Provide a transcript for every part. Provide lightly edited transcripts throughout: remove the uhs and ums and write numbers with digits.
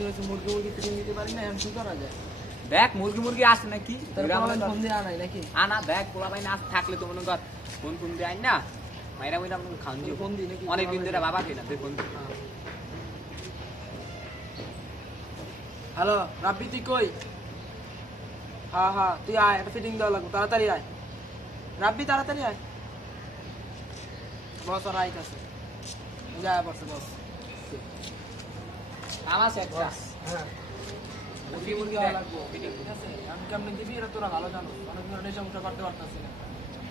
মুরগি মুরগি ফিটিং দিতে পারি না, এখন কি করা যায়? দেখ মুরগি মুরগি আসে নাকি ফোন দিয়ে আনাই নাকি? আনা দেখ পোলা ভাই না থাকলে তো মনে কর ফোন ফোন দিয়ে আই না মাইরা মাইরা আমাকে খাওয়ান দিয়ে ফোন দিই নাকি? অনেকদিন ধরে বাবা খেয়ে না তুই ফোন হ্যালো রাব্বি, তুই কই? হ্যাঁ হ্যাঁ তুই আয়, একটা ফিটিং দেওয়া লাগবে, তাড়াতাড়ি আয় রাব্বি, তাড়াতাড়ি আয়। বস আর আইত আছে, যায় পড়ছে বস। আমার একটা হ্যাঁ মুরগি মুরগি হওয়া লাগবো, ঠিক আছে? আমি কেমন দিবি এটা তোরা ভালো জানো, অনেক দিন নেশা মুশা করতে পারতেছি না,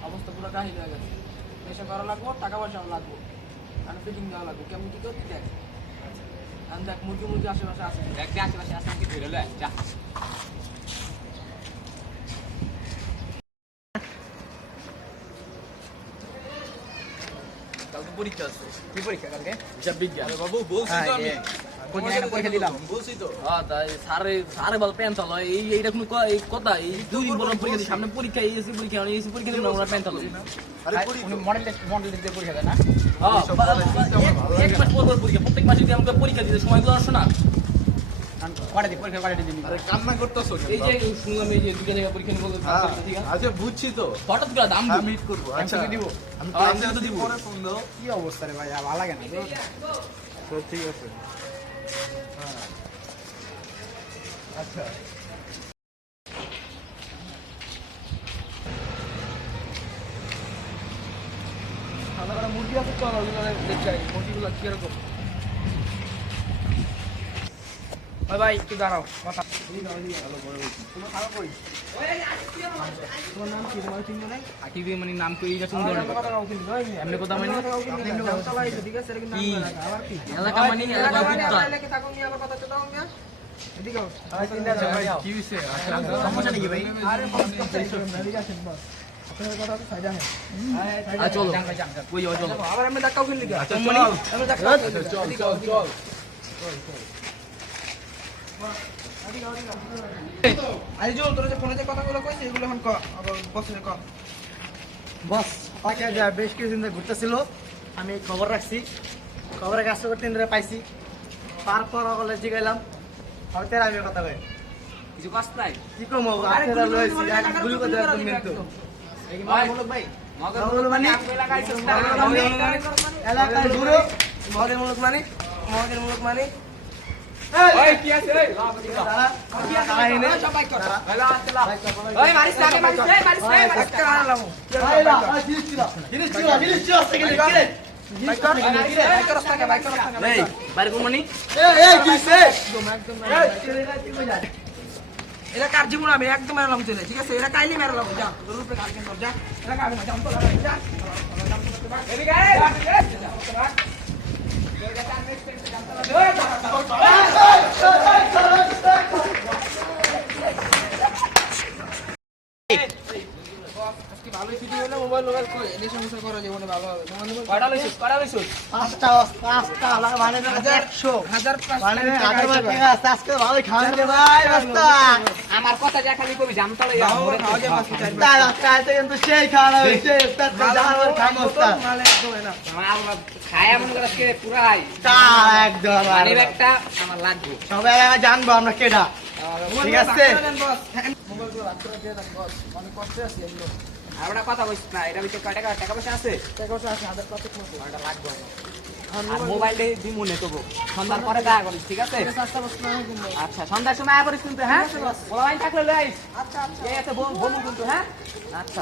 অবস্থা পুরো কাহিল হয়ে গেছে। নেশা করা লাগবো, টাকা পয়সাও লাগবো, আর ফিটিং দেওয়া লাগবো। কেমন কি করবি দেখ, আমি দেখ মুরগি মুরগি আশেপাশে আছে, দেখ আশেপাশে আসে নাকি ধরে লয় যা। কালকে পরীক্ষা আছে। কি পরীক্ষা কালকে? হিসাব বিজ্ঞান। আরে বাবু বলছি তো আমি। পরীক্ষা দিলাম বলছি তো। হ্যাঁ তাই সারে বল পেন চালো এইটা কোনো এই কথা এই দুই দিন পর পরীক্ষা দিই সামনে পরীক্ষা এসি পরীক্ষা দিন আমরা পেন চালো। আরে উনি মডেল টেস্ট পরীক্ষা দেয় না? হ্যাঁ এক মাস পর পরীক্ষা প্রত্যেক মাসে যদি আমাকে পরীক্ষা দিতে সময়গুলো আসে না। কয়টা দিন পরীক্ষা কয়টা দিন? আরে কান্না করতেছো এই যে শুনলাম এই যে দুটো জায়গা পরীক্ষা নিব ঠিক আছে। আচ্ছা বুঝছি তো। হঠাৎ করে দাম মিট করব। আচ্ছা দিব। আমি ক্লাসে তো দিব। পরে ফোন দাও। কি অবস্থা রে ভাই, ভালো লাগে না তো ঠিক আছে। হ্যাঁ আচ্ছা আমরা মুরগি আছে, চলো ওগুলো দেখে আই, মুরগিগুলো কিরকম। ভাই ভাই একটু দাঁড়াও, কথা তোমার খারাপ কই? তোমার নাম কি? তোমার চিন্তা নাই? আকিবি মানে নাম তো এইটা সুন্দর না। কথা কাউ কিন্তু ভাই এমনি কথা মানে ঠিক আছে, কিন্তু কি আবার কি এলাকা মানে এলাকা ভিতর এলাকা থাকুন নিয়ে আবার কথা চটাও মিয়া, এদিকে আও। কি হইছে সমস্যা নাকি ভাই? আরে এদিকে আসেন বস, আপনাদের কথা তো সাইডা হ্যাঁ। আচ্ছা চলো ওই যাও চলো আবার আমি ধাক্কাও খেলি গা, আচ্ছা চল আমি ধাক্কাও খেলি চল চল চল আরে জল তোরা যে ফোনে যে কথাগুলো কইছিস এগুলো এখন ক, আবার বসে ক। বস তাকে যা বেশ কিছুদিন ধরে ঘুরতেছিল, আমি খবর রাখছি, খবরে কাজ করতে ধরে পাইছি, তারপর কলেজ জিগাইলাম, হয়তো আমি কথা কই কিছু কষ্ট নাই? কি কম আরে গুলি করতে একদম কিন্তু ভাই মগল মানে এলাকায় এলাকায় ঘুরো মহাদের মুলক মানে, মহাদের মুলক মানে ওই কি আছে ওই সবাই কর ওই মারিস না মারিস রে মারিস রে আজকে আনলাম জিনিস ছিল আজকে গেলে কি রে বাইক কর রাস্তা বাইক কর রাস্তা এই বাইরে কোন মানে এই কিসে একদম এরা কার জীবন আমি একদম মেরালাম চলে, ঠিক আছে? এরা কাইলি মেরালাম, যা তোর উপরে কালকে কর, যা এরা কাবে না, জাম তো লাগা, যা এদিকে আয় আজকে ভালোই ভিডিও হলো, মোবাইল মোবাইল কই এই সমস্যা করা জীবনে ভালো হবে। কয়টা লইছিস পাঁচটা মানে 100 হাজার মানে 1000 টাকা আজকে ভালো খাওয়া দে ভাই রাস্তা আমার কথা যা খালি কবি জামতালে যা মরে খাওয়া যায় মাছ চাই তাই রাস্তাতে কিন্তু সেই খাওয়া হইছে তাতে জানার খামস্তা মালে একদম না আমার খায়া মনে করে আজকে পুরাই তা একদম মানে একটা আমার লাগবে সবাই জানবো আমরা কেডা ঠিক আছে মোবাইলগুলো রাখতে দিয়ে দেন বস, অনেক কষ্টে আছি এগুলো। আর ওটা কথা বলছিস না, এটা ভিতরে কয় টাকা টাকা পয়সা আছে? টাকা পয়সা আছে, হাজার কত মতো ওটা লাগবে আমার। আর মোবাইলটা দিমু নে তবু সন্ধ্যার পরে দেখা করিস, ঠিক আছে? চারটা বস্তু না কিন্তু। আচ্ছা সন্ধ্যার সময় আয়া করিস কিন্তু, হ্যাঁ? মোবাইল থাকলে লই আইস। আচ্ছা আচ্ছা এই আছে বলবো কিন্তু, হ্যাঁ? আচ্ছা